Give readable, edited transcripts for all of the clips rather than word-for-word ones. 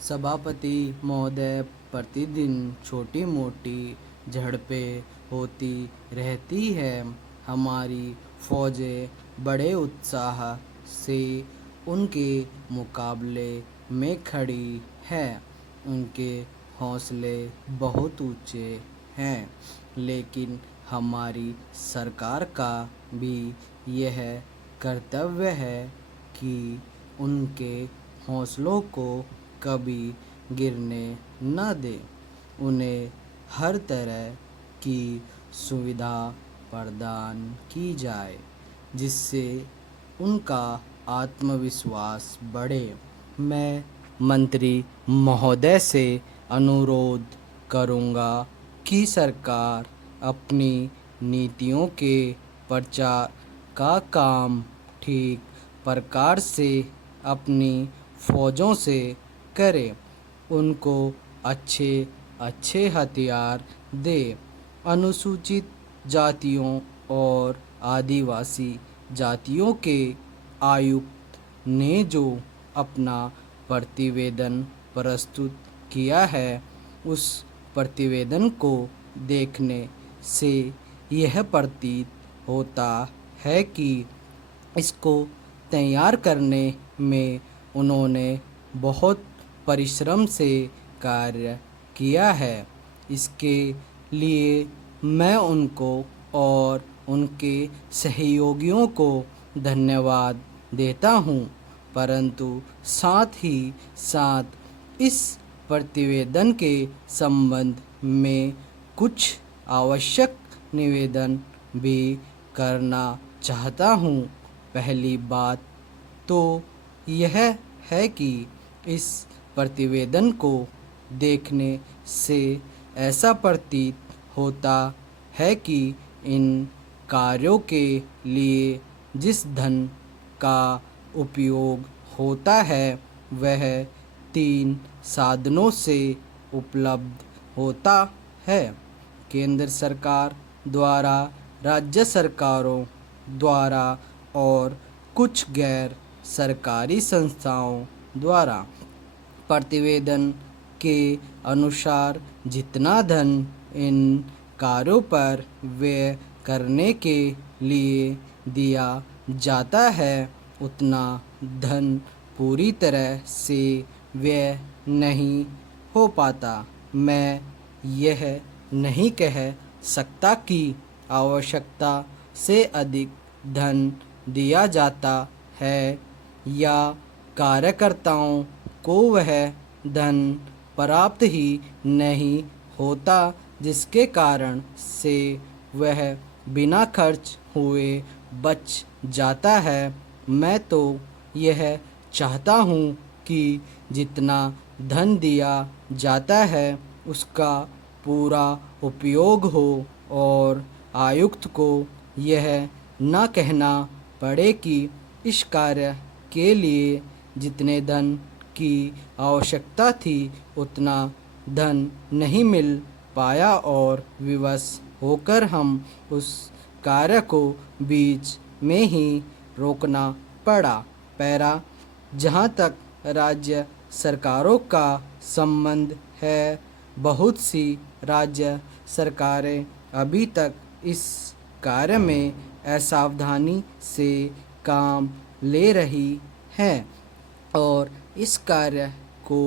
सभापति महोदय, प्रतिदिन छोटी मोटी झड़पें होती रहती हैं। हमारी फौजें बड़े उत्साह से उनके मुकाबले में खड़ी हैं। उनके हौसले बहुत ऊंचे हैं, लेकिन हमारी सरकार का भी यह कर्तव्य है कि उनके हौसलों को कभी गिरने न दे। उन्हें हर तरह की सुविधा प्रदान की जाए, जिससे उनका आत्मविश्वास बढ़े। मैं मंत्री महोदय से अनुरोध करूंगा कि सरकार अपनी नीतियों के प्रचार का काम ठीक प्रकार से अपनी फौजों से करे। उनको अच्छे अच्छे हथियार दे। अनुसूचित जातियों और आदिवासी जातियों के आयुक्त ने जो अपना प्रतिवेदन प्रस्तुत किया है, उस प्रतिवेदन को देखने से यह प्रतीत होता है कि इसको तैयार करने में उन्होंने बहुत परिश्रम से कार्य किया है। इसके लिए मैं उनको और उनके सहयोगियों को धन्यवाद देता हूँ, परंतु साथ ही साथ इस प्रतिवेदन के संबंध में कुछ आवश्यक निवेदन भी करना चाहता हूँ। पहली बात तो यह है कि इस प्रतिवेदन को देखने से ऐसा प्रतीत होता है कि इन कार्यों के लिए जिस धन का उपयोग होता है, वह 3 साधनों से उपलब्ध होता है। केंद्र सरकार द्वारा, राज्य सरकारों द्वारा और कुछ गैर सरकारी संस्थाओं द्वारा। प्रतिवेदन के अनुसार जितना धन इन कार्यों पर व्यय करने के लिए दिया जाता है, उतना धन पूरी तरह से व्यय नहीं हो पाता। मैं यह नहीं कह सकता कि आवश्यकता से अधिक धन दिया जाता है या कार्यकर्ताओं को वह धन प्राप्त ही नहीं होता, जिसके कारण से वह बिना खर्च हुए बच जाता है। मैं तो यह चाहता हूँ कि जितना धन दिया जाता है, उसका पूरा उपयोग हो और आयुक्त को यह न कहना पड़े कि इस कार्य के लिए जितने धन की आवश्यकता थी, उतना धन नहीं मिल पाया और विवश होकर हम उस कार्य को बीच में ही रोकना पड़ा। पैरा, जहाँ तक राज्य सरकारों का संबंध है, बहुत सी राज्य सरकारें अभी तक इस कार्य में असावधानी से काम ले रही हैं और इस कार्य को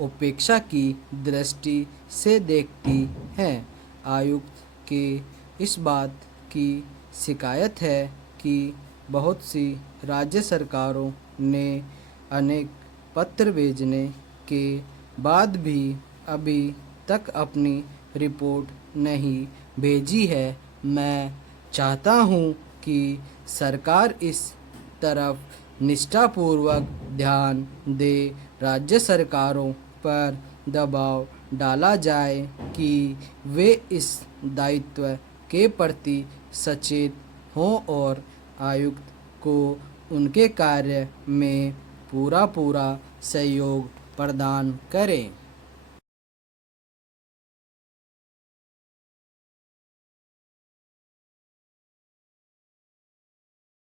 उपेक्षा की दृष्टि से देखती हैं। आयुक्त के इस बात की शिकायत है कि बहुत सी राज्य सरकारों ने अनेक पत्र भेजने के बाद भी अभी तक अपनी रिपोर्ट नहीं भेजी है। मैं चाहता हूँ कि सरकार इस तरफ निष्ठापूर्वक ध्यान दे। राज्य सरकारों पर दबाव डाला जाए कि वे इस दायित्व के प्रति सचेत हों और आयुक्त को उनके कार्य में पूरा सहयोग प्रदान करें।